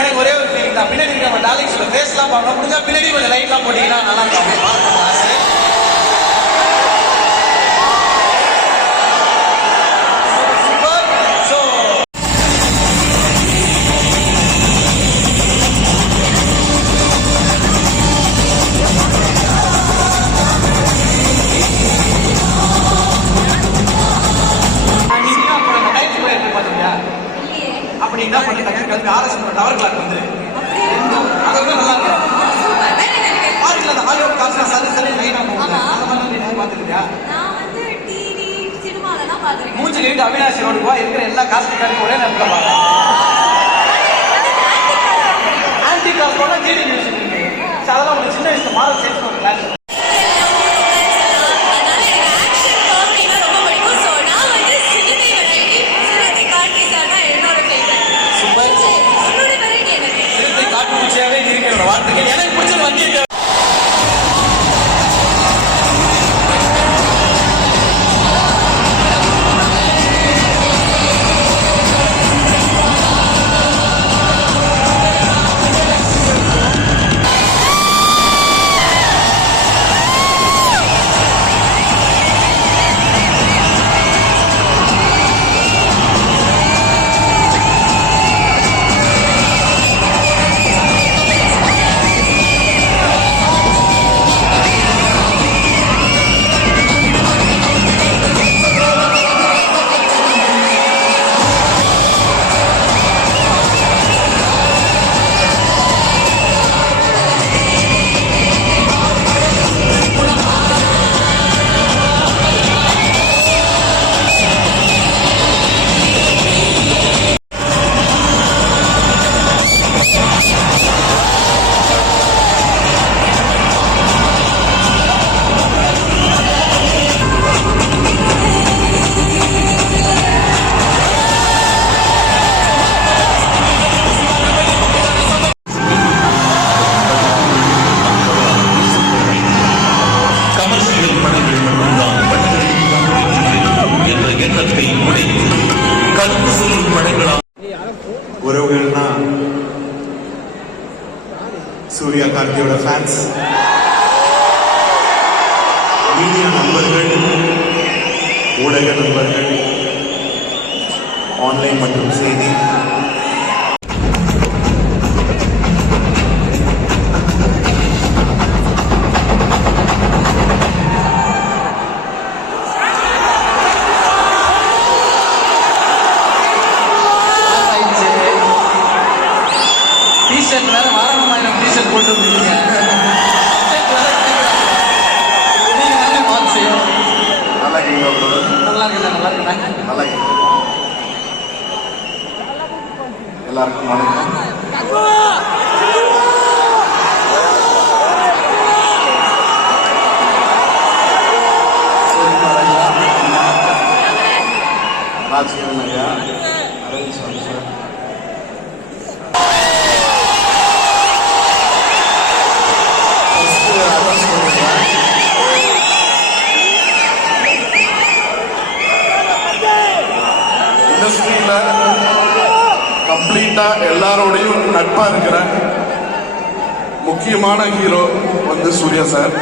எனக்கு ஒரே ஒரு ஃபீலிங் தான், பின்னாடி இருக்க நம்ம டார்லிங்ஸ்ல ஃபேஸ்லாம் பார்க்கணும், முடிஞ்சா பின்னாடி கொஞ்சம் லைட்லாம் போட்டீங்கன்னா நல்லா இருக்கும், பார்க்கணும் ஆசை. அப்படி என்ன பண்ணி கிளம்பி RS டவர் கிளாக் வந்து அதை விட நல்லா இருக்கும். பாருங்களா அந்த ஹாலிவுட் காசு சரி சரி லைனா போகுது, அந்த மாதிரி நீங்க பாத்துக்கிட்டியா? நான் வந்து டிவி சினிமால தான் பாத்துருக்கேன். மூஞ்சி லிட்டு அவினாசி ரோடு போய் இருக்கிற எல்லா காஸ்டிக்காரையும் ஒரே நேரத்துல பாருங்க. ஆன்டி கால் போனா ஜிடி நியூஸ் இருக்கு, அதெல்லாம் உங்களுக்கு சின்ன வயசுல மாரல் சேர்த்து ஒரு கிளாஸ். எனக்கு பிடிச்சது வந்து உறவுகள்னா சூர்யா கார்த்தியோட ஃபேன்ஸ், மீடியா நண்பர்கள், ஊடக நண்பர்கள், ஆன்லைன் மற்றும் செய்தி வேற வாரணமாயிரம் டிஷர்ட் போட்டு வந்துருக்கீங்க. நல்லா இருக்கீங்களா? நல்லா இருக்குல்ல? நல்லா இருக்குண்ணா. நல்லா இருக்கு. எல்லாருக்கும் வணக்கம். ராஜ்கிரண் ஐயா, அரவிந்த் சாமி சார், இண்டஸ்ட்ரியில கம்ப்ளீட்டா எல்லாரோடையும் நட்பா இருக்கிற முக்கியமான ஹீரோ வந்து சூர்யா சார்.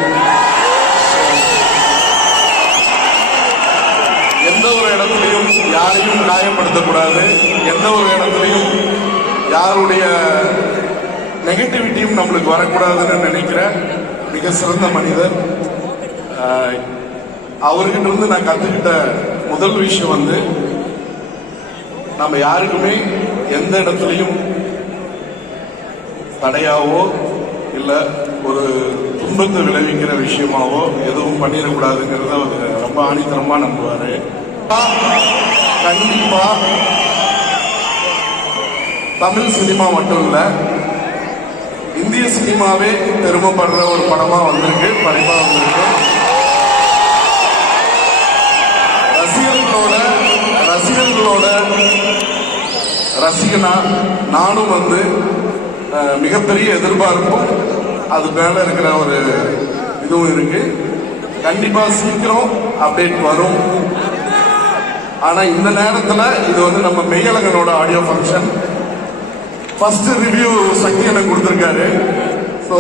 எந்த ஒரு இடத்துலையும் யாரையும் காயப்படுத்தக்கூடாது, எந்த ஒரு இடத்துலையும் யாருடைய நெகட்டிவிட்டியும் நம்மளுக்கு வரக்கூடாதுன்னு நினைக்கிற மிக சிறந்த மனிதர். அவர்கிட்ட இருந்து நான் கத்துக்கிட்ட முதல் விஷயம் வந்து, நம்ம யாருக்குமே எந்த இடத்துலையும் தடையாவோ இல்லை ஒரு துன்பத்தை விளைவிக்கிற விஷயமாவோ எதுவும் பண்ணிடக்கூடாதுங்கிறத அவர் ரொம்ப ஆணித்தரமா நம்புவாரு. கண்டிப்பா தமிழ் சினிமா மட்டும் இல்ல, இந்திய சினிமாவே பெருமைப்படுற ஒரு படமா வந்திருக்கு, படைப்பா வந்திருக்கு. ரசிகர்களோட ரசிகனா நானும் வந்து மிகப்பெரிய எதிர்பார்ப்பும் அது மேல இருக்கிற ஒரு இதுவும் இருக்கு. கண்டிப்பா சீக்கிரம் அப்டேட் வரும். ஆனா இந்த நேரத்துல இது வந்து நம்ம மெய்யழகனோட ஆடியோ ஃபங்க்ஷன். ஃபர்ஸ்ட் ரிவ்யூ சக்தி எனக்கு கொடுத்துருக்காரு. ஸோ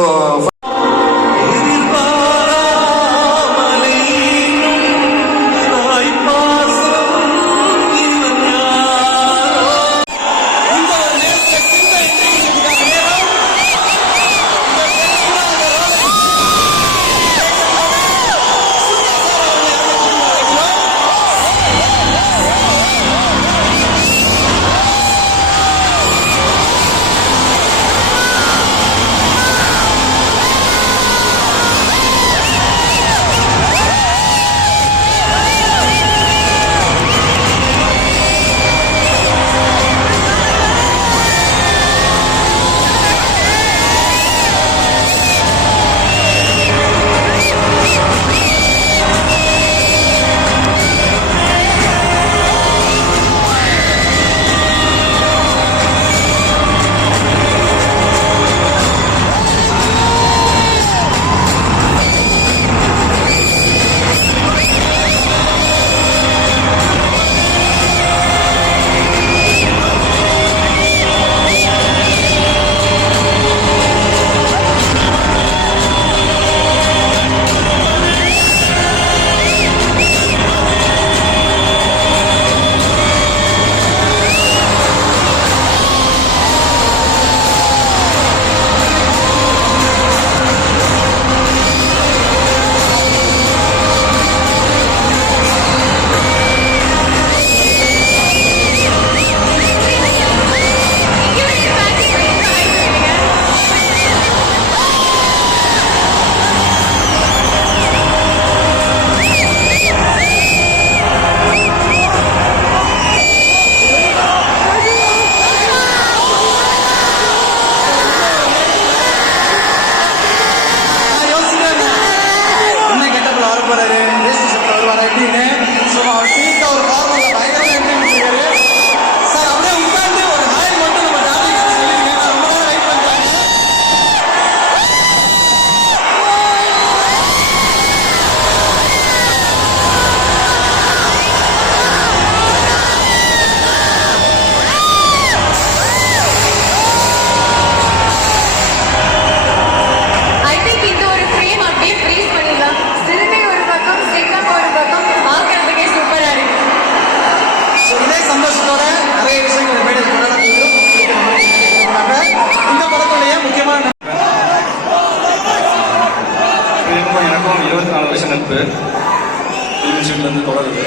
இருந்து தொடருது.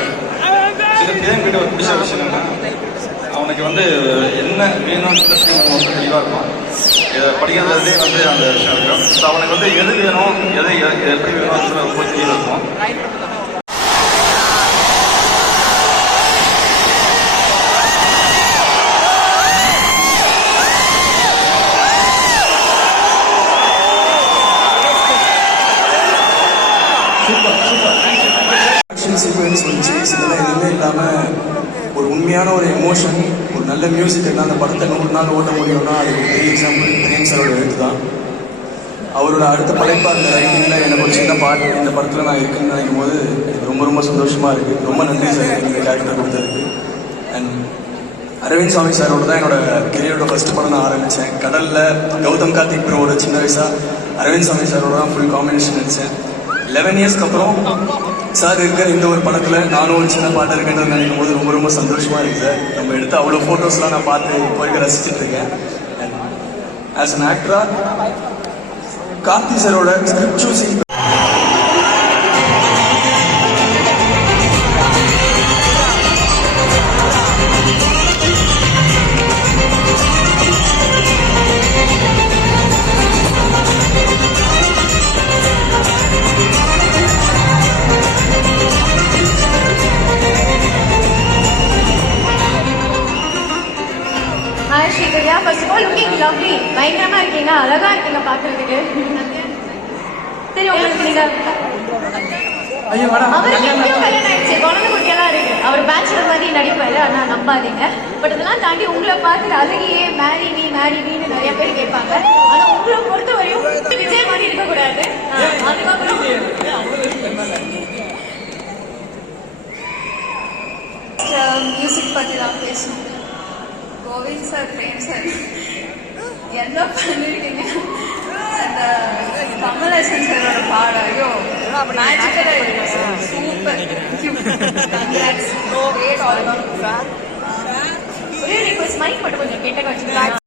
சில பேர்கிட்ட ஒரு பிடிச்ச விஷயம் என்னன்னா, அவனுக்கு வந்து என்ன வேணும்னு தெளிவாக இருக்கும். இதை படிக்கிறதுலேயே வந்து அந்த விஷயம் இருக்கும். ஸோ அவனுக்கு வந்து எது வேணும், எது எப்படி வேணும்னு ரொம்ப தெளிவாக இருக்கும். சீக்வன்ஸ் வந்துச்சு, இதெல்லாம் எதுவுமே இல்லாமல் ஒரு உண்மையான ஒரு எமோஷன், ஒரு நல்ல மியூசிக் இருந்தால் அந்த படத்தை 100 நாள் ஓட்ட முடியும்னா அதுக்கு பெரிய எக்ஸாம்பிள் பிரேம் சாரோட எழுத்து தான். அவரோட அடுத்த படைப்பாக அந்த ரைட்டிங்கில் எனக்கு ஒரு சின்ன பாட்டு இந்த படத்தில் நான் இருக்குன்னு நினைக்கும் போது எனக்கு ரொம்ப ரொம்ப சந்தோஷமாக இருக்குது. ரொம்ப நன்றி சார் இந்த கேரக்டர் கொடுத்ததுக்கு. அண்ட் அரவிந்த் சாமி சாரோட தான் என்னோட கெரியரோட ஃபர்ஸ்ட் படம் நான் ஆரம்பித்தேன். கடலில் கௌதம் கார்த்திக் ப்ரோவோட சின்ன வயசாக அரவிந்த் சாமி சாரோட தான் ஃபுல் காம்பினேஷன் நடித்தேன். 11 இயர்ஸ்க்கு அப்புறம் சார் இருக்கிற இந்த ஒரு படத்தில் நானும் ஒரு சின்ன பாட்டு இருக்குன்னு நினைக்கும் போது ரொம்ப ரொம்ப சந்தோஷமாக இருக்குது சார். நம்ம எடுத்த அவ்வளோ ஃபோட்டோஸ்லாம் நான் பார்த்து இப்போ இருக்க ரசிச்சுட்டு இருக்கேன். ஆஸ் அன் ஆக்டராக கார்த்தி சாரோட script choosing first of all looking lovely, பயங்கரமா இருக்கீங்க, அழகா இருக்கீங்க பாக்குறதுக்கு. சரி, உங்களுக்கு நீங்க அவருக்கு எப்படியும் கல்யாணம் ஆயிடுச்சு, குழந்தை குட்டியெல்லாம் இருக்கு. அவர் பேச்சுலர் மாதிரி நடிப்பாரு, ஆனா நம்பாதீங்க. பட் இதெல்லாம் தாண்டி உங்களை பார்த்து அழகியே மேரி மீன்னு நிறைய பேர் கேட்பாங்க. ஆனா உங்களை பொறுத்த வரையும் விஜய் மாதிரி இருக்கக்கூடாது. அதுக்கப்புறம் மியூசிக் பற்றி தான் பேசணும். கோவிந்த் சார், பிரேம் சார் என்ன பண்ணிருக்கீங்க அந்த கமலஹாசன் சாரோட பாடம் ஐயோ மேஜிக்கலா இருக்கு சூப்பர் கங்க்ராட்ஸ் கிரேட் ஆல் ஒரே ரிக்வெஸ்ட் மைக் மட்டும் கொஞ்சம் கேட்ட வச்சுக்கலாம்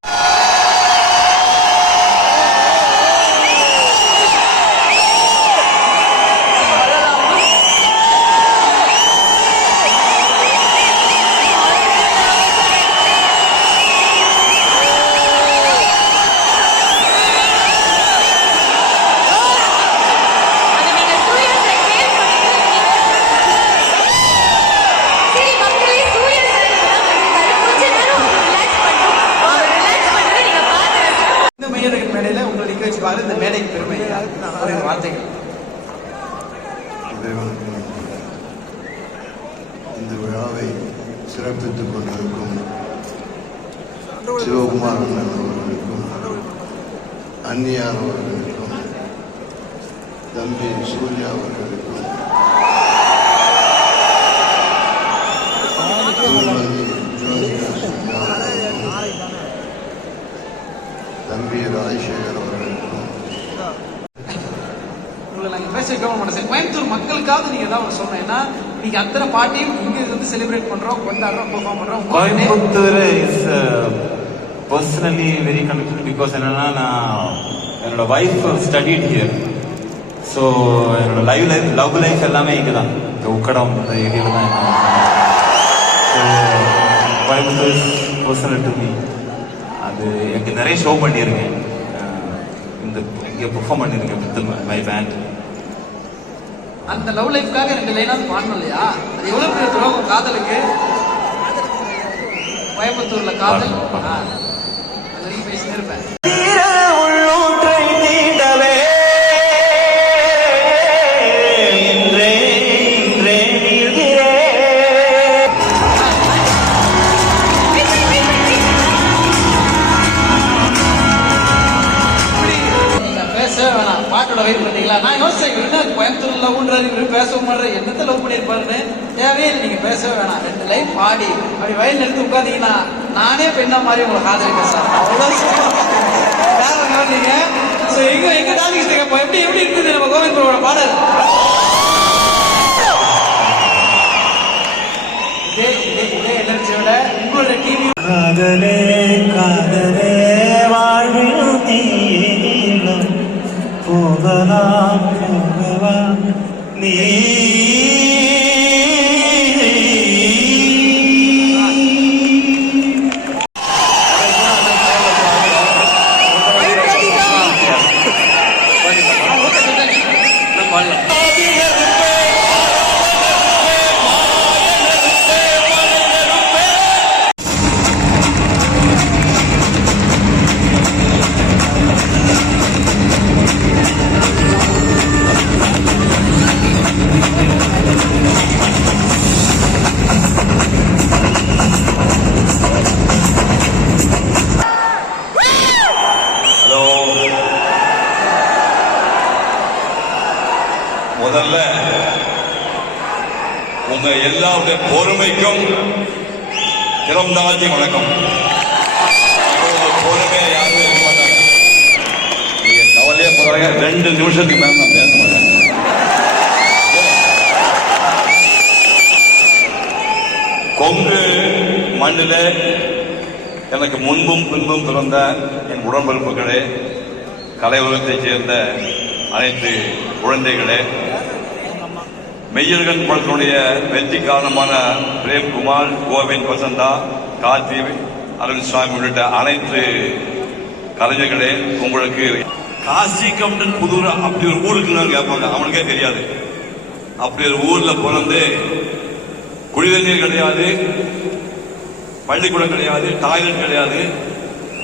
மேடையில உங்களை நிக்க வச்சுப்பாரு இந்த மேடைக்கு பெருமை ஒரு வார்த்தைகள். இந்த விழாவை சிறப்பித்துக் கொண்டிருக்கும் சிவகுமார் அண்ணன் அவர்களுக்கும் அன்னியார் அவர்களுக்கும் தம்பி சூர்யா அவர்களுக்கும் தம்பி ராஜசேகர் அவர்களுக்கும் உங்களை நாங்கள் பேச வைக்க மாட்டோம். கோயம்புத்தூர் மக்களுக்காவது நீங்க ஏதாவது ஒன்று சொன்னோம். ஏன்னா நீங்க அத்தனை பார்ட்டியும் இங்க வந்து செலிப்ரேட் பண்றோம், கொண்டாடுறோம், பெர்ஃபார்ம் பண்றோம். Coimbatore is personally very connected because என்னன்னா நான் என்னோட ஒய்ஃப் ஸ்டடிட் ஹியர். ஸோ என்னோட லவ் லைஃப் எல்லாமே இங்கே தான், இந்த உக்கடம் இந்த ஏரியாவில் தான். So Coimbatore is personal to me. அது எனக்கு நிறைய ஷோ பண்ணியிருக்கேன், இந்த இங்கே பெர்ஃபார்ம் பண்ணியிருக்கேன் வித் மை பேண்ட். அந்த லவ் லைஃப்காக 2 லைனாவது பாடணும் இல்லையா? அது எவ்வளவு பெரிய துரோகம் காதலுக்கு. கோயம்புத்தூர்ல காதல் அது வரைக்கும் பேசினே இருப்பேன். பாட்டோட வெயிட் பண்ணீங்களா? நான் யோசிச்சேன் என்ன கோயம்புத்தூர்ல லவ்ன்றாரு, இப்படி பேசவும் மாட்டேன், என்னத்தை லவ் பண்ணிருப்பாருன்னு. தேவையே நீங்க பேசவே வேணாம், 2 லைன் பாடி அப்படி வயல் எடுத்து உட்காந்தீங்கன்னா நானே பெண்ணா மாதிரி உங்களை காதலிப்பேன் சார். அவ்வளவு நீங்க எங்க டான்ஸ் கேட்போம். எப்படி இருக்குது நம்ம கோவிந்தோட பாடல்? இதே எனர்ஜியோட உங்களோட டிவி காதலே காதலே வாழ்வில் நீளும் போகலாம் போகலாம் நீ முதல்ல உங்க எல்லாருடைய பொறுமைக்கும் திறந்தாழ்த்தி வணக்கம். பொறுமையா யாரும் இருக்க மாட்டாங்க. நீங்க கவலையே போறாங்க, 2 நிமிஷத்துக்கு மேல நான் பேச மாட்டேன். கொங்கு மண்ணில் எனக்கு முன்பும் பின்பும் பிறந்த என் உடன்பிறப்புகளே, கலை உலகத்தைச் சேர்ந்த அனைத்து குழந்தைகளே, மெய்யழகன் படத்தினுடைய வெற்றி காரணமான பிரேம்குமார், கோவிந்த், வசந்தா, கார்த்தி, அரவிந்த் சுவாமி உள்ளிட்ட அனைத்து கலைஞர்களே, உங்களுக்கு காசி கவுண்டன் புதூர் அப்படி ஒரு ஊருக்கு நான் கேட்பாங்க, அவனுக்கே தெரியாது. அப்படி ஒரு ஊர்ல பிறந்து குடிநீர் கிடையாது, பள்ளிக்கூடம் கிடையாது, டாய்லெட் கிடையாது,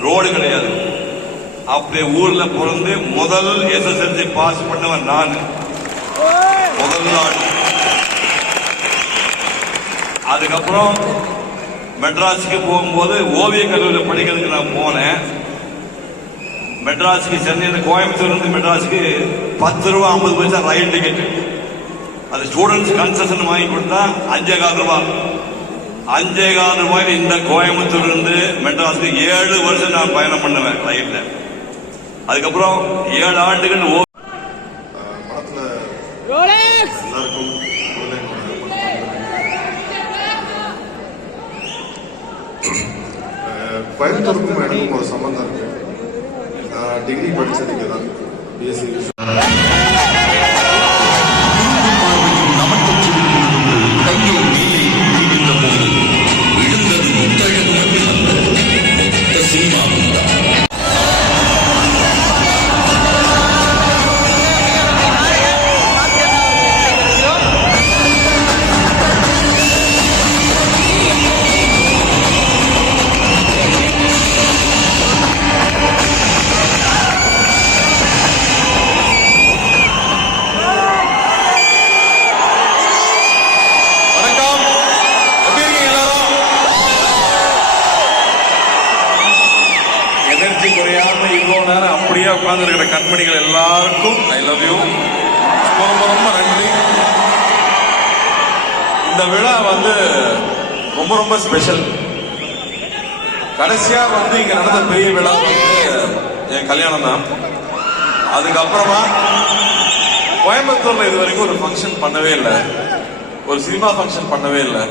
ரோடு கிடையாது. அப்படி ஊர்ல பிறந்து முதல் SSLC பாஸ் பண்ணவன் நான், முதல் நாள். அதுக்கப்புறம் மெட்ராஸுக்கு போகும்போது ஓவிய கல்லூரியில் படிக்கிறதுக்கு நான் போனேன். மெட்ராஸுக்கு சென்னையில் கோயம்புத்தூர் இருந்து மெட்ராஸுக்கு 10 ரூபா 50 பைசா ரயில் டிக்கெட். அது ஸ்டூடெண்ட்ஸ் கன்செஷன் வாங்கி கொடுத்தா 5.25 ரூபா. 5,400 இந்த கோயம்புத்தூர்லேருந்து மெட்ராஸுக்கு 7 வருஷம் நான் பயணம் பண்ணுவேன் லைஃப்ல. அதுக்கப்புறம் 7 ஆண்டுகள் படத்துல எல்லாருக்கும் கோயம்புத்தூருக்கும் எனக்கும் ஒரு சம்பந்தம் இருக்கு. நான் டிகிரி படிச்சது இங்கே தான், பிஎஸ்சி. அப்படியே உட்கார்ந்து இருக்கிற கண்மணிகள் எல்லாருக்கும் ஐ லவ் யூ. ரொம்ப ரொம்ப நன்றி. இந்த விழா வந்து ரொம்ப ரொம்ப ஸ்பெஷல். கடைசியா வந்து இங்க நடந்த பெரிய விழா வந்து என் கல்யாணம் தான். அதுக்கப்புறமா கோயம்புத்தூர்ல இது வரைக்கும் ஒரு ஃபங்க்ஷன் பண்ணவே இல்லை, ஒரு சினிமா ஃபங்க்ஷன் பண்ணவே இல்லை.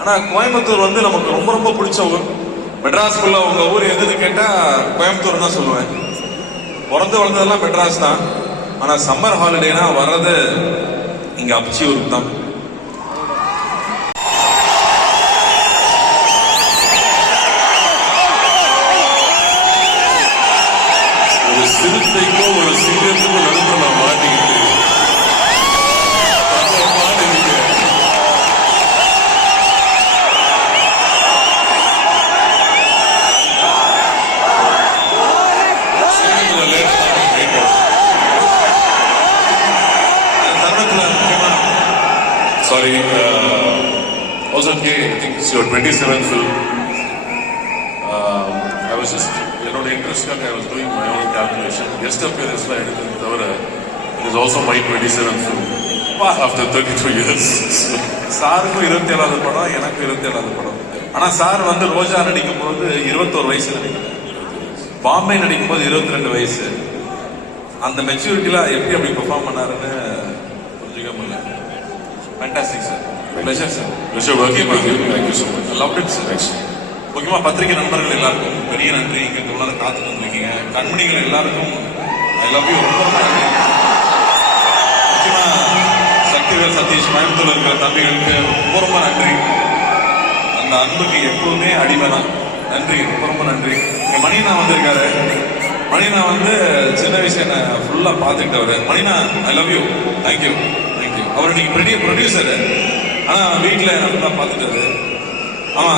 ஆனா கோயம்புத்தூர் வந்து நமக்கு ரொம்ப ரொம்ப பிடிச்ச ஊர். மெட்ராஸ்குள்ள உங்க ஊர் எதுன்னு கேட்டா கோயம்புத்தூர் தான் சொல்லுவேன். பிறந்து வளர்ந்ததெல்லாம் மெட்ராஸ் தான். ஆனா சம்மர் ஹாலிடேனா வர்றது இங்க அப்சியூருக்கு தான். ஒரு சிறுத்தைக்கும் ஒரு சிங்கத்துக்கும் நடுப்புற நான் மாட்டிக்கிட்டு Sorry, also I think it's your 27th film. I was just, interest I was doing my own calculation. Guest appearance it is also my 27th film after 32 years. சாருக்கும் 27வது படம், எனக்கு 27வது படம். ஆனா சார் வந்து ரோஜா நடிக்கும் போது 21 வயசு நினைக்கிறேன், பாம்பே நடிக்கும் போது 22 வயசு. அந்த மெச்சூரிட்டில எப்படி அப்படி பெர்ஃபார்ம் பண்ணாருன்னு புரிஞ்சுக்க முடியல. Fantastic, sir. Pleasure, sir. Pleasure working with you. Thank you so much. I loved it, sir. Thanks. முக்கியமா பத்திரிகை நண்பர்கள் எல்லாருக்கும் பெரிய நன்றி. இங்க இவ்வளவு காத்துட்டு வந்திருக்கீங்க. கண்மணிகள் எல்லாருக்கும் ஐ லவ் யூ. ரொம்ப ரொம்ப நன்றி. முக்கியமா சக்திவேல், சதீஷ், கோயம்புத்தூர்ல இருக்கிற தம்பிகளுக்கு ரொம்ப ரொம்ப நன்றி. அந்த அன்புக்கு எப்பவுமே அடிமைதான். நன்றி, ரொம்ப ரொம்ப நன்றி. இங்க மணினா வந்திருக்காரு. மணினா வந்து சின்ன வயசு என்ன ஃபுல்லா பாத்துக்கிட்டவர். மணினா ஐ லவ் யூ. தேங்க்யூ. அவர் இன்னைக்கு பெரிய ப்ரொடியூசரு. ஆனா வீட்டுல நல்லா பார்த்துட்டாரு. ஆமா,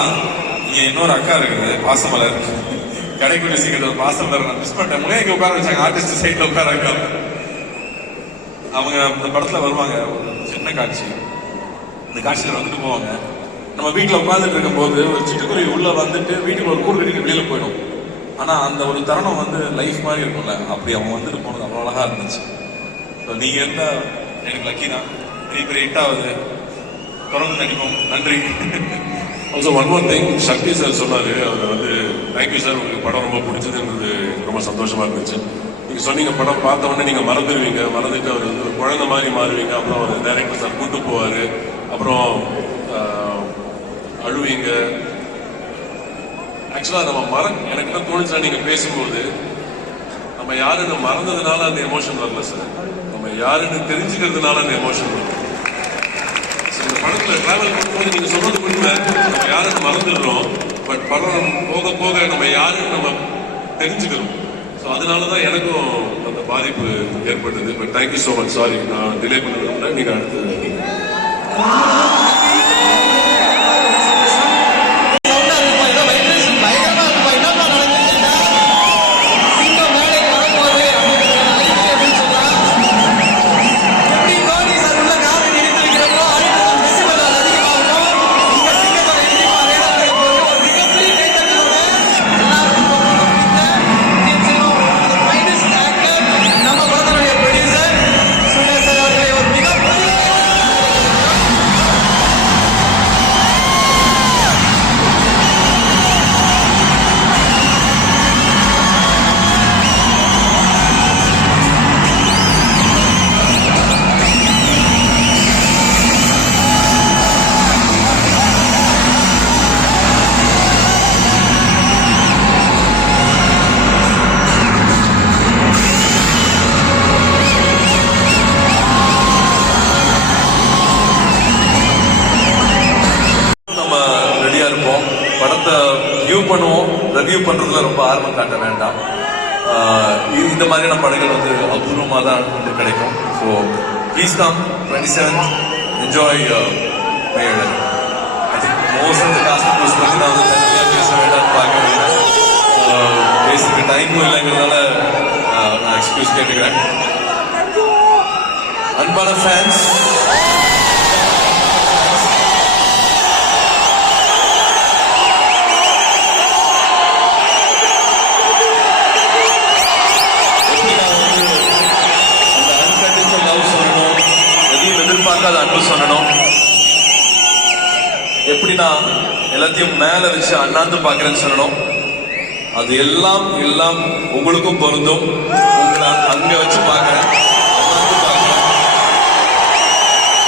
இங்க இன்னொரு அக்கா இருக்குது, பாசமலர். கடைக்குள்ள சீக்கிரம் பாசமலர் நான் மிஸ் பண்ணிட்டேன். முன்னே இங்க உட்கார வச்சாங்க, ஆர்டிஸ்ட் சைட்ல உட்கார வைக்காம. அவங்க இந்த படத்துல வருவாங்க, சின்ன காட்சி. இந்த காட்சியில வந்துட்டு போவாங்க. நம்ம வீட்டுல உட்கார்ந்துட்டு இருக்கும் போது ஒரு சிட்டுக்குருவி உள்ள வந்துட்டு வீட்டுக்கு ஒரு கூடு கட்டிட்டு வெளியில போயிடும். ஆனா அந்த ஒரு தருணம் வந்து லைஃப் மாதிரி இருக்கும்ல, அப்படி அவங்க வந்துட்டு போனது அவ்வளவு அழகா இருந்துச்சு. நீங்க இருந்தா எனக்கு லக்கி தான். பெரிய பெரிய ஹிட்டாவது தொடர்ந்து நடிப்போம். நன்றி. Also one more thing, சக்தி சார் சொன்னாரு, அவர் வந்து தேங்க்யூ சார், உங்களுக்கு படம் ரொம்ப பிடிச்சதுன்றது ரொம்ப சந்தோஷமா இருந்துச்சு. நீங்க சொன்னீங்க படம் பார்த்த உடனே நீங்க மறந்துடுவீங்க, மறந்துட்டு அவர் வந்து ஒரு குழந்தை மாதிரி மாறுவீங்க. அப்புறம் அவர் டைரக்டர் சார் கூட்டு போவாரு, அப்புறம் அழுவீங்க. ஆக்சுவலா நம்ம எனக்கு என்ன தோணுச்சுன்னா, நீங்க பேசும்போது நம்ம யாருன்னு மறந்ததுனால அந்த எமோஷன் வரல சார், நம்ம யாருன்னு தெரிஞ்சுக்கிறதுனால அந்த எமோஷன் வரல. இந்த படத்துல டிராவல் பண்ணும்போது நீங்க சொன்னது உண்மை, நம்ம யாருன்னு மறந்துடுறோம். பட் படம் போக போக நம்ம யாருன்னு நம்ம தெரிஞ்சுக்கிறோம். ஸோ அதனாலதான் எனக்கும் அந்த பாதிப்பு ஏற்பட்டது. But thank you so much. Sorry, நான் டிலே பண்ண. நீங்க அடுத்து ஹீரோல ரொம்ப ஆர்வம் காட்ட வேண்டாம். இந்த மாதிரியான படங்கள் வந்து அபூர்வமாக தான் வந்து கிடைக்கும். So please come 27th enjoy mayor. I think most of the cast பற்றி நான் வந்து தனியாக பேச வேண்டாம்னு பார்க்க வேண்டாம். பேசுறதுக்கு டைமும் இல்லைங்கிறதுனால நான் எக்ஸ்கியூஸ் கேட்டுக்கிறேன். அன்பான ஃபேன்ஸ், எதிர்பார்க்காத அன்பு சொல்லணும். எப்படி நான் எல்லாத்தையும் மேல வச்சு அண்ணாந்து பாக்குறேன்னு சொல்லணும். அது எல்லாம் எல்லாம் உங்களுக்கும் பொருந்தும். உங்களை அங்க வச்சு பாக்குறேன்,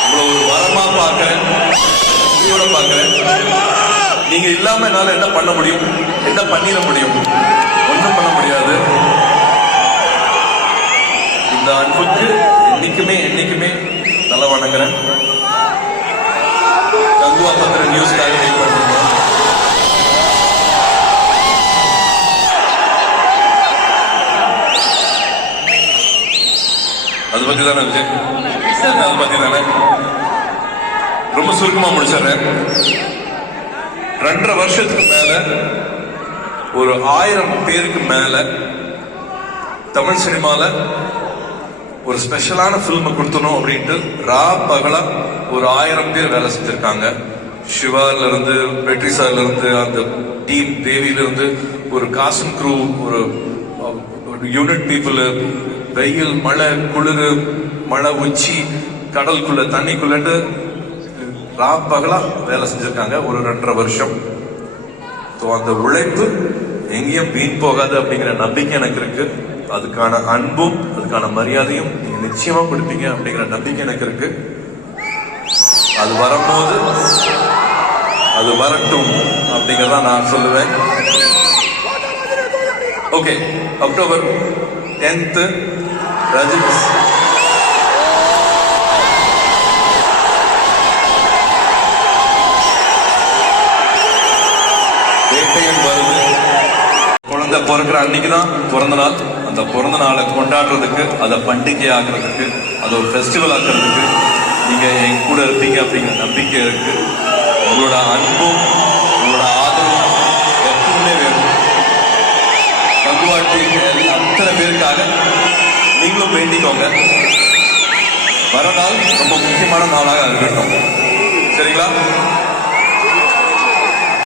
உங்களை ஒரு வரமா பாக்குறேன், உங்களோட பாக்குறேன். நீங்க இல்லாம என்னால என்ன பண்ண முடியும்? என்ன பண்ணிட முடியும்? ஒன்றும் பண்ண முடியாது. இந்த அன்புக்கு என்னைக்குமே நல்லா வணங்குறேன். கங்குவா பத்திர நியூஸ்க்காக வெயிட் பண்ணுங்க. அது பத்தி தானே விஜய், அது பத்தி தானே ரொம்ப சுருக்கமா முடிச்சிடுறேன். 2.5 வருஷத்துக்கு மேல ஒரு 1000 பேருக்கு மேல தமிழ் சினிமால ஒரு ஸ்பெஷலான ஃபில்ம் கொடுத்தணும் அப்படின்ட்டு பகலா ஒரு 1000 பேர் வேலை செஞ்சிருக்காங்க. சிவால இருந்து, வெற்றி சார்ல இருந்து, அந்த டீம் தேவியில இருந்து, ஒரு காசன் க்ரூ, ஒரு யூனிட் பீப்புள், வெயில், மழை, குளிர், மழை, உச்சி, கடலுக்குள்ள, தண்ணிக்குள்ளட்டு பகலா வேலை செஞ்சிருக்காங்க ஒரு 2.5 வருஷம். அந்த உழைப்பு எங்கேயும் வீண் போகாது அப்படிங்கிற நம்பிக்கை எனக்கு இருக்கு. அதுக்கான அன்பும் அதுக்கான மரியாதையும் நீங்க நிச்சயமா கொடுப்பீங்க அப்படிங்கிற நம்பிக்கை எனக்கு இருக்கு. அது வரும்போது அது வரட்டும் அப்படிங்கறத நான் சொல்லுவேன். Okay, October 10th Rajini Vettaiyan வருது. குழந்தை பிறக்கிற அன்னைக்கு தான் பிறந்த நாள். அந்த பிறந்த நாளை கொண்டாடுறதுக்கு, அதை பண்டிகை ஆக்குறதுக்கு, அதை ஒரு ஃபெஸ்டிவல் ஆக்குறதுக்கு நீங்க என் கூட இருப்பீங்க அப்படிங்கிற நம்பிக்கை இருக்கு. உங்களோட அன்பும் உங்களோட ஆதரவும் எப்பவுமே வேணும். கங்குவாட்டி அத்தனை பேருக்காக நீங்களும் வேண்டிக்கோங்க. வர நாள் ரொம்ப முக்கியமான நாளாக இருக்கட்டும். சரிங்களா?